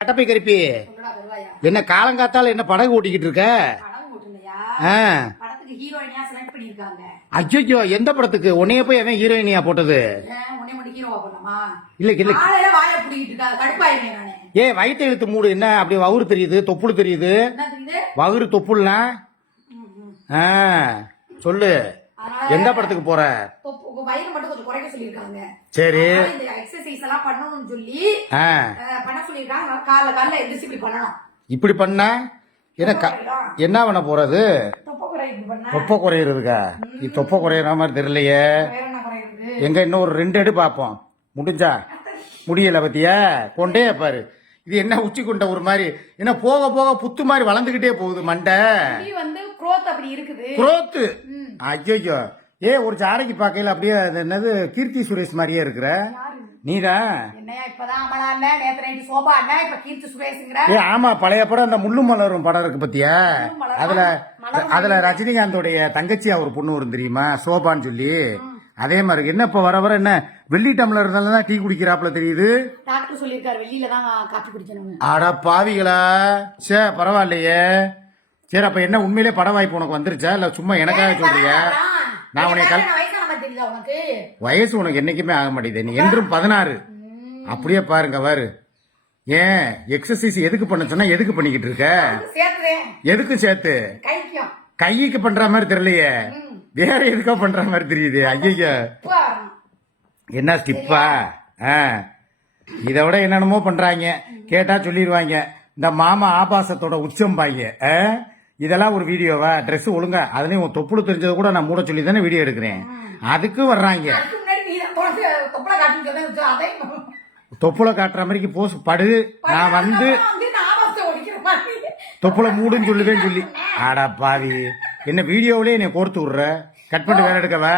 கட்டப்பை கருப்பி. என்ன காலங்காத்தால என்ன படகு ஓட்டிக்கிட்டு இருக்க? அச்சோ எந்த படத்துக்கு? உன்னைய போய் அவன் ஹீரோயினியா போட்டது? இல்ல இல்ல. ஏ வயிற்று இழுத்து மூடு என்ன? அப்படி வவுறு தெரியுது தொப்புள் தெரியுது. வகுறு தொப்புள்னா? சொல்லு. எந்த படத்துக்கு போற? வயிறு மட்டும் கொஞ்சம் குறைக்க சொல்லியிருக்காங்க. சரி. இந்த எக்ஸசைஸ் எல்லாம் பண்ணணும்னு சொல்லி பண்ண சொல்லியிருக்காங்க. அதனால காலைல காலைல எந்திரிச்சு இப்படி பண்ணணும் இப்படி பண்ணா? என்ன என்ன பண்ண போறது? தொப்பை குறையிறதுக்கா? இது தொப்பை குறையிற மாதிரி தெரியலையே. எங்க இன்னும் ஒரு ரெண்டு எடு பார்ப்போம் முடிஞ்சா? முடியல பத்தியா? கொண்டே பாரு. இது என்ன உச்சி கொண்ட ஒரு மாதிரி என்ன போக போக புத்து மாதிரி வளர்ந்துகிட்டே போகுது மண்டை. வந்து growth அப்படி இருக்குது. குரோத்து. ஐயோ ஏ ஒரு ஜாடைக்கு பார்க்கையில அப்படியே அது என்னது கீர்த்தி சுரேஷ் மாதிரியே இருக்கிற? நீதான் என்னையா இப்பதான் அமலா அண்ணன் நேத்து நைட்டு சோபா அண்ணன் இப்ப கீர்த்தி சுரேஷுங்கிற? ஏ ஆமா பழைய படம் அந்த முள்ளு மலரும் படம் இருக்கு பத்தியா? முள்ளும். அதுல அதுல ரஜினிகாந்தோடைய தங்கச்சி ஒரு பொண்ணு வரும் தெரியுமா? சோபான்னு சொல்லி. அதே மாதிரி என்ன இப்ப வர வர என்ன? வெள்ளி டம்ளர் இருந்தாலும் தான் டீ குடிக்கிறாப்புல தெரியுது? டாக்டர் சொல்லியிருக்காரு வெளியில தான் குடிக்கணும் அட பாவிகளா. சே பரவாயில்லையே. சரி அப்ப என்ன உண்மையிலே படம் வாய்ப்பு உனக்கு வந்துருச்சா? இல்ல சும்மா எனக்காக சொல்றியா? நான் உன்னை கல் உனக்கு. வயசு உனக்கு என்னைக்குமே ஆக மாட்டேங்குது. நீ என்றும் பதினாறு. அப்படியே பாருங்க பாரு. ஏன் எக்ஸசைஸ் எதுக்கு பண்ண சொன்னா எதுக்கு பண்ணிக்கிட்டு இருக்க? எதுக்கும் சேர்த்து? கைக்கு பண்ற மாதிரி தெரியலையே. வேற எதுக்கோ பண்ற மாதிரி தெரியுது. ஐயோ. என்ன ஸ்டிப்பா இதை விட என்னென்னமோ பண்றாங்க. கேட்டா சொல்லிடுவாங்க. இந்த மாமா ஆபாசத்தோட உச்சம் பாங்க இதெல்லாம் ஒரு வீடியோவா? Dress ஒழுங்கா அதுலயும் உன் தொப்புளு தெரிஞ்சது கூட நான் மூட சொல்லி தானே வீடியோ எடுக்கிறேன். அதுக்கு வர்றாங்க. தொப்பளை காட்டுற மாதிரி போஸ் படு. நான் வந்து தொப்புளை மூடுன்னு சொல்லுவேன் சொல்லி. ஆடா பாவி. என்ன வீடியோவிலே என்னை கோர்த்து விடுற? கட் பண்ணிட்டு வேற எடுக்கவா?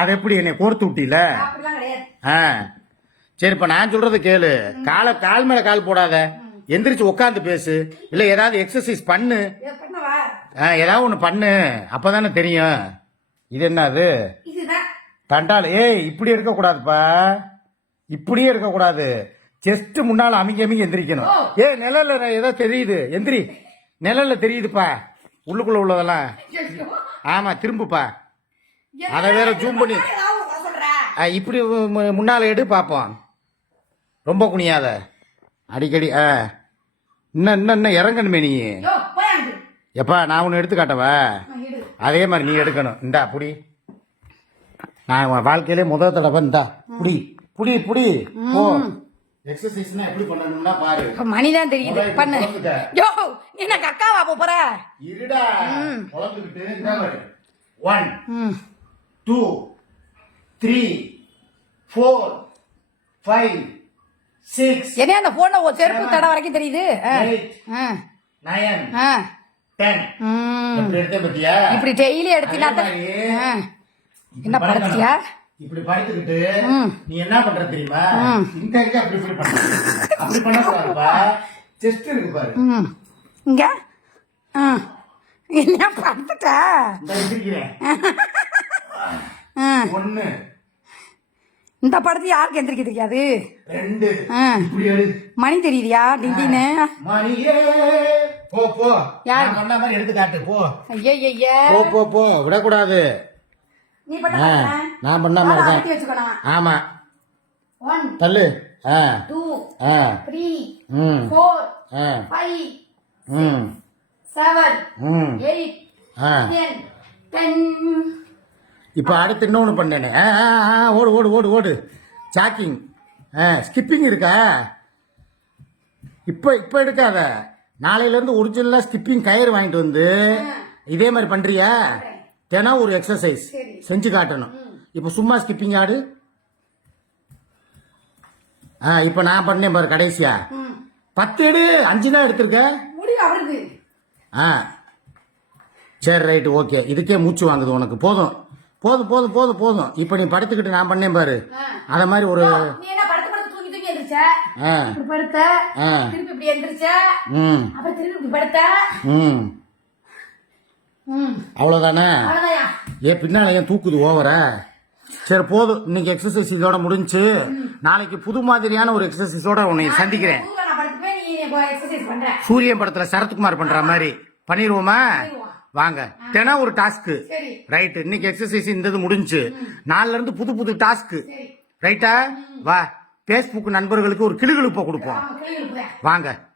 அது எப்படி என்னை கோர்த்து விட்டில? ஆ. சரி இப்ப நான் சொல்றது கேளு. காலை கால் மேல கால் போடாத. எந்திரிச்சு உட்காந்து பேசு. இல்ல ஏதாவது எக்ஸசைஸ் பண்ணு. ஏதாவது ஒண்ணு பண்ணு. அப்பதானே தெரியும். இது என்னது? தண்டால் ஏய் இப்படி இருக்க கூடாதுப்பா இப்படியே இருக்க கூடாது செஸ்ட் முன்னால அமைங்க அமைங்க எந்திரிக்கணும். ஏய் நிழல்ல ஏதோ தெரியுது. எந்திரி. நிழல்ல தெரியுதுப்பா. உள்ளுக்குள்ள உள்ளதெல்லாம். ஐயோ. ஆமா திரும்புப்பா. அதை வேற zoom பண்ணி- இப்படி முன்னால எடு பார்ப்போம் ரொம்ப குனியாத. அடிக்கடி ஆ. இன்னும் இன்னும் இன்னும் இறங்கணுமே நீ. எப்பா நான் ஒன்று எடுத்து காட்டவா? ஆ, எடு அதே மாதிரி நீ எடுக்கணும். இந்தா புடி. நான் உன் வாழ்க்கையிலே முதல் தடவை இந்தா புடி புடி புடி. போ. எக்ஸசைஸ்னா எப்படி பண்ணணும்னா பாரு. இப்ப மணிதான் தெரியுது. பண்ணு. யோ நீ என்ன அக்காவா போற? இருடா. குழந்துக்கிட்டு இந்தா பாரு. One two three four five என்ன அந்த போன ஒரு செருப்பு தடை வரைக்கும் தெரியுது? இப்படி டெய்லி ஆ. என்ன படுத்தியா இப்படி படுத்துக்கிட்டு. நீ என்ன பண்ற தெரியுமா. இந்த இங்க அப்படி இப்படி பண்ண அப்படி பண்ண கூடாதுப்பா செஸ்ட் இருக்கு பாரு. இங்க. என்ன படுத்துட்ட. ஒண்ணு. இந்த படத்து யாருக்கு எந்திரிக்க தெரியாது மணி தெரியுதியா? டிண்டின்னு. விடக்கூடாது. நீ பண்ண ஆ, நான் பண்ண மாதிரி தான் அழுத்தி வச்சுக்கணும் ஆமா. தள்ளு. Seven eight ten. இப்போ அடுத்து இன்னொன்று பண்ணேனே. ஓடு ஓடு ஓடு ஓடு. சாக்கிங் ஆ ஸ்கிப்பிங் இருக்கா? இப்போ இப்போ எடுக்காத. நாளையிலேருந்து ஒரிஜினலாக ஸ்கிப்பிங் கயிறு வாங்கிட்டு வந்து இதே மாதிரி பண்ணுறியா தினம் ஒரு எக்ஸசைஸ். செஞ்சு காட்டணும். இப்போ சும்மா ஸ்கிப்பிங் ஆடு. ஆ இப்போ நான் பண்ணேன் பாரு கடைசியா. பத்து எடு. அஞ்சு தான் எடுத்திருக்க. ஆ. சரி ரைட்டு ஓகே இதுக்கே மூச்சு வாங்குது உனக்கு. போதும். போதும் போதும் போதும் போதும். இப்போ நீ படுத்துக்கிட்டு நான் பண்ணேன் பாரு. அத மாதிரி ஒரு அவ்வளோதானே ஏன் பின்னால் ஏன் தூக்குது ஓவரா? சரி போதும். இன்னைக்கு எக்ஸசைஸ் இதோட முடிஞ்சு. நாளைக்கு புது மாதிரியான ஒரு எக்ஸசைஸோட உன்னை சந்திக்கிறேன். சூரியன் படத்துல சரத்குமார் பண்ற மாதிரி. பண்ணிடுவோம். வாங்க. தினம் ஒரு டாஸ்க். சரி. ரைட் இன்னைக்கு எக்ஸசைஸ் இந்த இது முடிஞ்சு. நாளைல இருந்து புது புது டாஸ்க். சரி. ரைட்டா வா. பேஸ்புக் நண்பர்களுக்கு ஒரு கிளுகிழுப்ப கொடுப்போம். வாங்க.